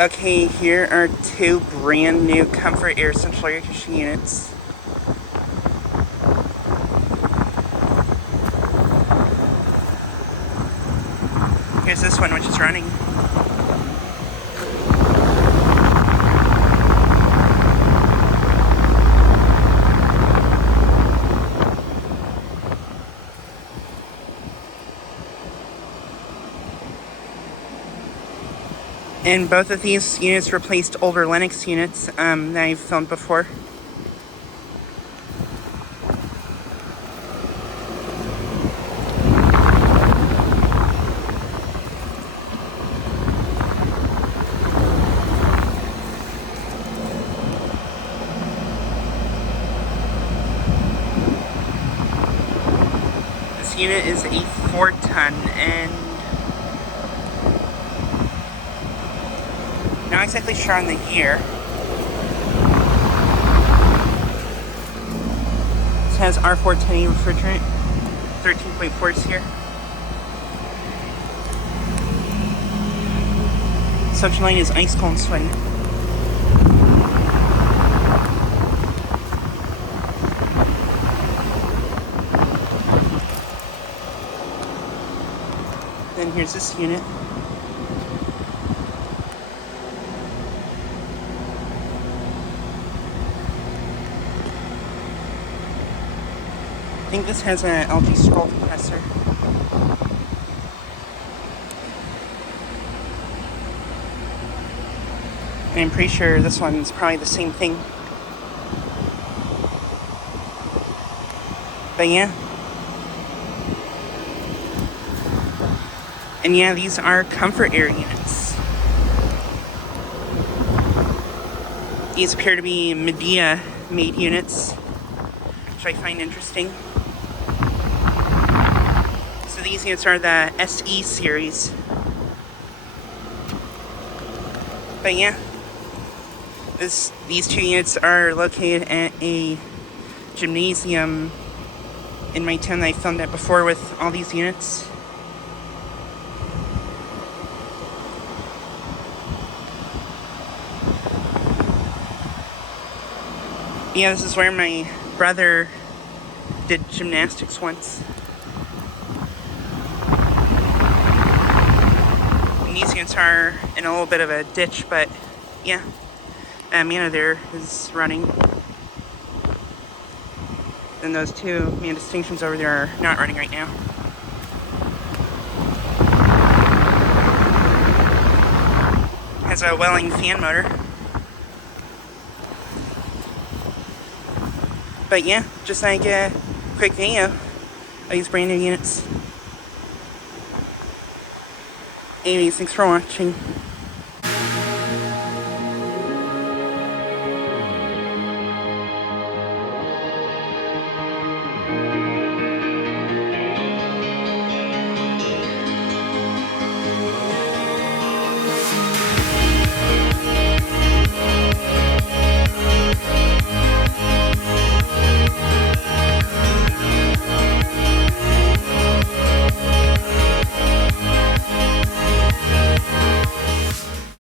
Okay, here are two brand new Comfort-Aire central air conditioning units. Here's this one, which is running. And both of these units replaced older Lennox units that I've filmed before. This unit is a 4-ton, and not exactly sure on the year. This has R410A refrigerant, 13.4 SEER. Suction line is ice cold sweaty. Then here's this unit. I think this has an LG scroll compressor. And I'm pretty sure this one's probably the same thing. But yeah. And yeah, these are Comfort-Aire units. These appear to be Midea made units, which I find interesting. So these units are the SE series. But yeah, these two units are located at a gymnasium in my town that I filmed at before with all these units. Yeah, this is where my brother did gymnastics once. And these units are in a little bit of a ditch, but yeah, Amana there is running. And those two main distinctions over there are not running right now. Has a Welling fan motor. But yeah, just like a quick video of these brand new units. Anyways, thanks for watching.